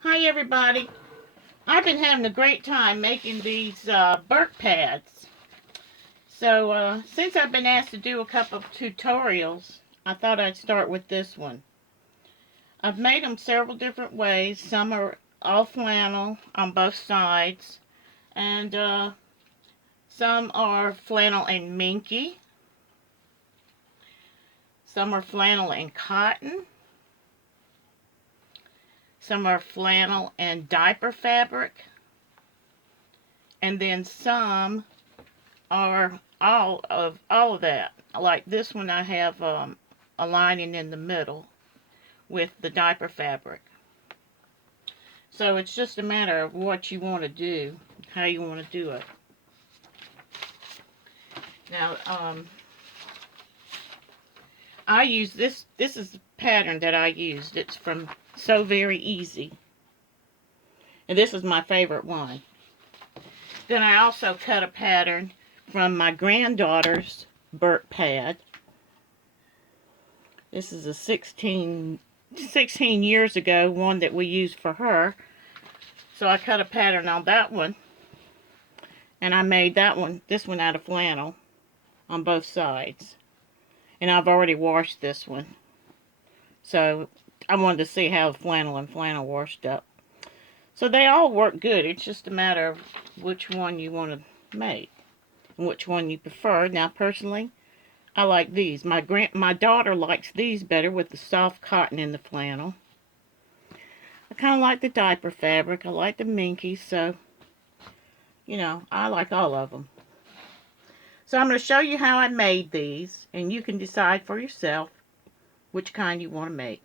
Hi everybody. I've been having a great time making these Burp pads. So since I've been asked to do a couple of tutorials, I thought I'd start with this one. I've made them several different ways. Some are all flannel on both sides, and some are flannel and minky. Some are flannel and cotton. Some are flannel and diaper fabric. And then some are all of that. Like this one, I have a lining in the middle with the diaper fabric. So it's just a matter of what you want to do, how you want to do it. Now, I use this. This is the pattern that I used. It's from Sewveryeasy, and this is my favorite one. Then I also cut a pattern from my granddaughter's Burp pad. This is a 16 years ago one that we used for her. So I cut a pattern on that one. And I made this one out of flannel on both sides. And I've already washed this one. So I wanted to see how the flannel and flannel washed up. So they all work good. It's just a matter of which one you want to make and which one you prefer. Now personally, I like these. My daughter likes these better with the soft cotton and the flannel. I kind of like the diaper fabric. I like the minky, so, you know, I like all of them. So I'm going to show you how I made these, and you can decide for yourself which kind you want to make.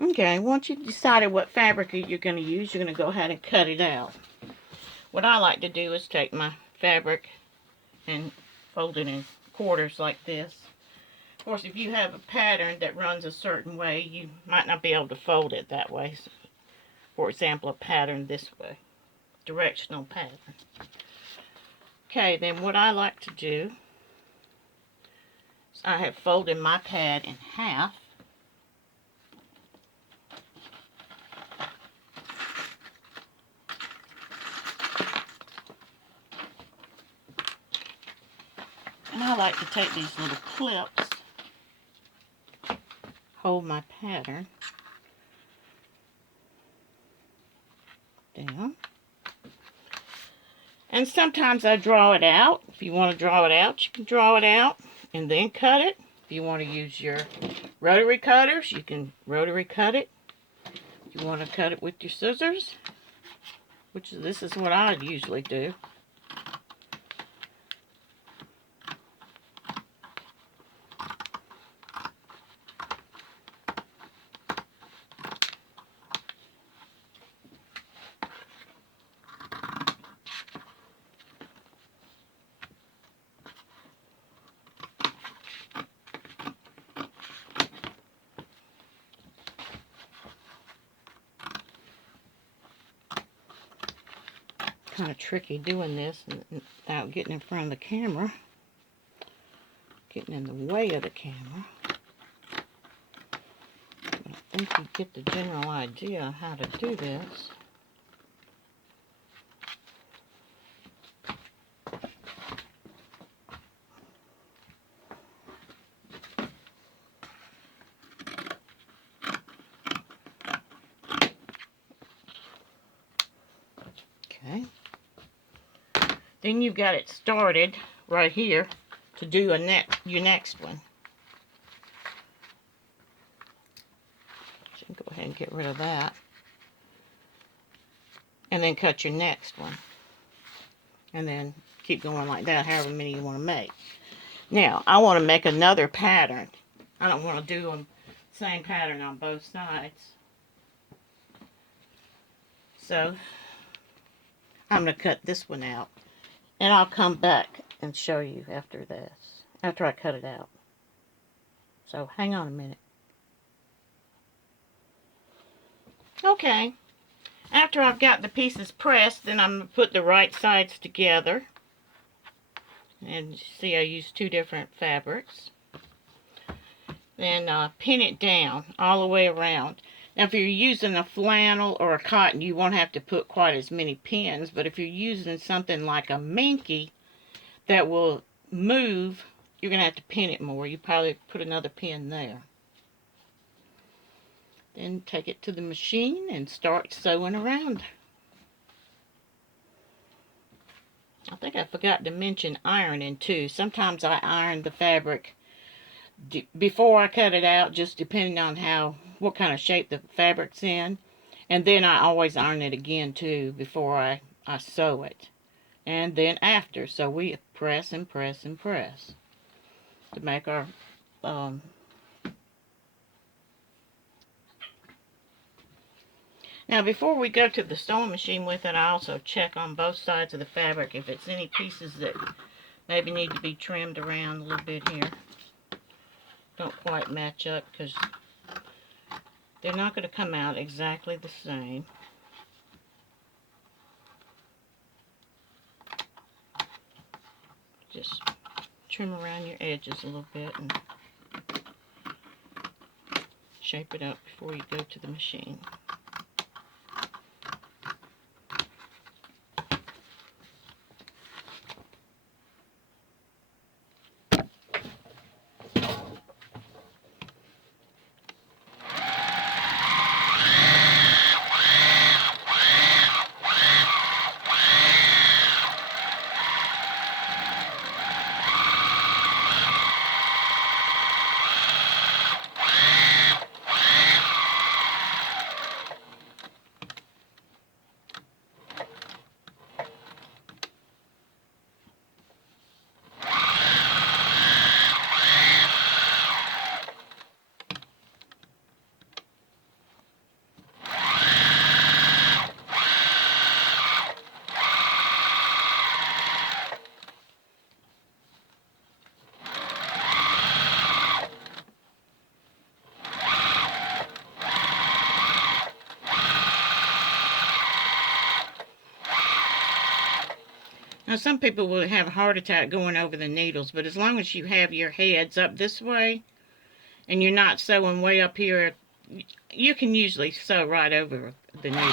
Okay, once you've decided what fabric you're going to use, you're going to go ahead and cut it out. What I like to do is take my fabric and fold it in quarters like this. Of course, if you have a pattern that runs a certain way, you might not be able to fold it that way. So, for example, a pattern this way, directional pattern. Okay, then what I like to do is I have folded my pad in half. And I like to take these little clips, hold my pattern down. And sometimes I draw it out. If you want to draw it out, you can draw it out and then cut it. If you want to use your rotary cutters, you can rotary cut it. If you want to cut it with your scissors, which this is what I usually do. Kind of tricky doing this without getting in front of the camera, getting in the way of the camera. But I think you get the general idea of how to do this. Okay. Then you've got it started right here to do your next one. So go ahead and get rid of that. And then cut your next one. And then keep going like that, however many you want to make. Now, I want to make another pattern. I don't want to do the same pattern on both sides. So, I'm going to cut this one out. And I'll come back and show you after this, after I cut it out. So, hang on a minute. Okay. After I've got the pieces pressed, then I'm going to put the right sides together. And you see I used 2 different fabrics. Then pin it down all the way around. Now if you're using a flannel or a cotton, you won't have to put quite as many pins, but if you're using something like a minky that will move, you're going to have to pin it more. You probably put another pin there. Then take it to the machine and start sewing around. I think I forgot to mention ironing too. Sometimes I iron the fabric before I cut it out, just depending on what kind of shape the fabric's in. And then I always iron it again too before I sew it. And then after. So we press and press and press to make our Now before we go to the sewing machine with it, I also check on both sides of the fabric if it's any pieces that maybe need to be trimmed around a little bit here. Don't quite match up because they're not going to come out exactly the same. Just trim around your edges a little bit and shape it up before you go to the machine. Now some people will have a heart attack going over the needles, but as long as you have your heads up this way and you're not sewing way up here, you can usually sew right over the needle.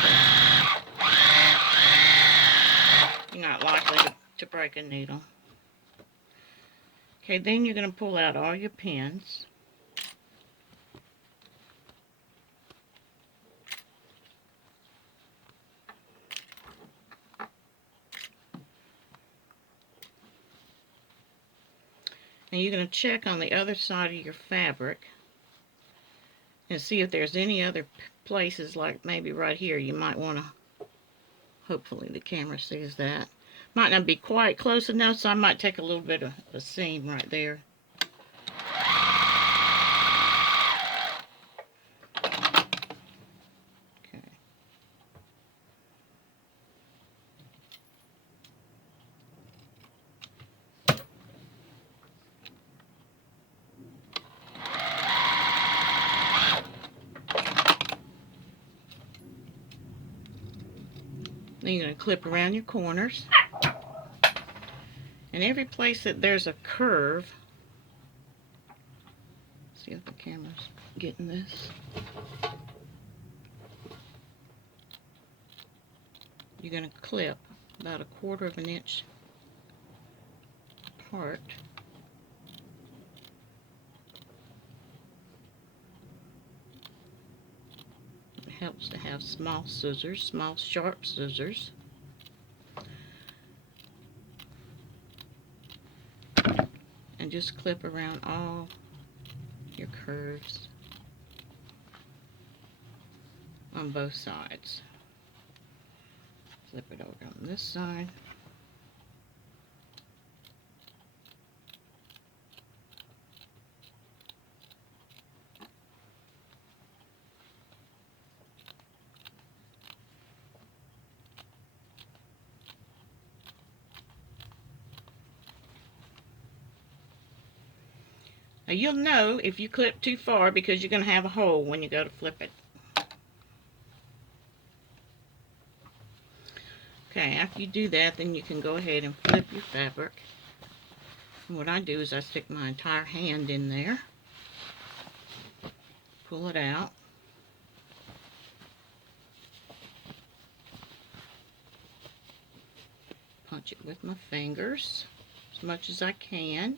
You're not likely to break a needle. Okay, then you're going to pull out all your pins. And you're going to check on the other side of your fabric and see if there's any other places, like maybe right here. You might want to, hopefully the camera sees that. Might not be quite close enough, so I might take a little bit of a seam right there. Okay. Then you're going to clip around your corners. And every place that there's a curve, see if the camera's getting this. You're going to clip about 1/4 of an inch apart. It helps to have small scissors, small sharp scissors. And just clip around all your curves on both sides. Flip it over on this side. Now you'll know if you clip too far because you're going to have a hole when you go to flip it. Okay, after you do that, then you can go ahead and flip your fabric. And what I do is I stick my entire hand in there, pull it out, punch it with my fingers as much as I can.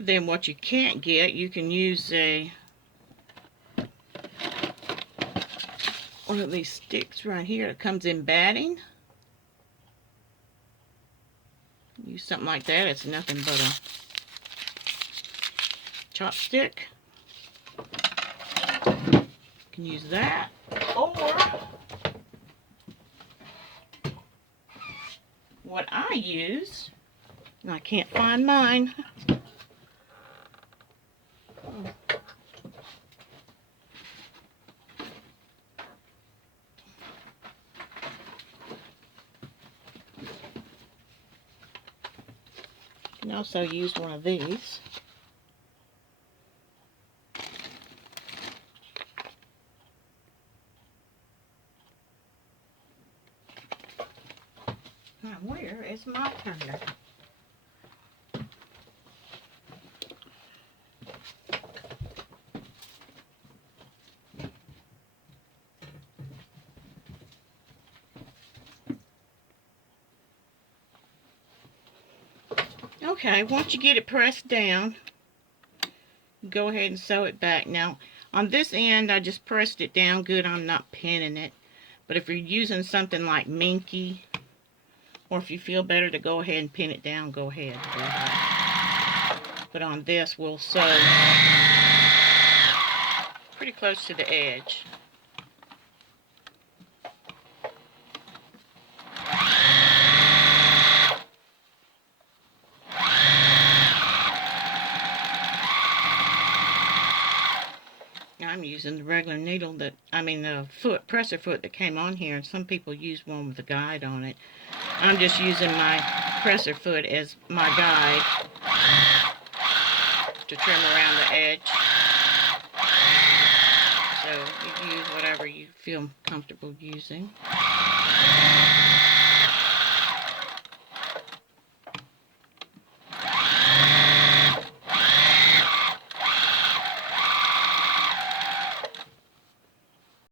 Then what you can't get, you can use one of these sticks right here that comes in batting. Use something like that. It's nothing but a chopstick. You can use that, or what I use, and I can't find mine. You can also use one of these. Now, where is my turner? Okay, once you get it pressed down, go ahead and sew it back. Now, on this end, I just pressed it down good. I'm not pinning it. But if you're using something like Minky, or if you feel better to go ahead and pin it down, go ahead. But on this, we'll sew pretty close to the edge. I'm using the regular needle that, the presser foot that came on here, and some people use one with a guide on it. I'm just using my presser foot as my guide to trim around the edge. So you use whatever you feel comfortable using.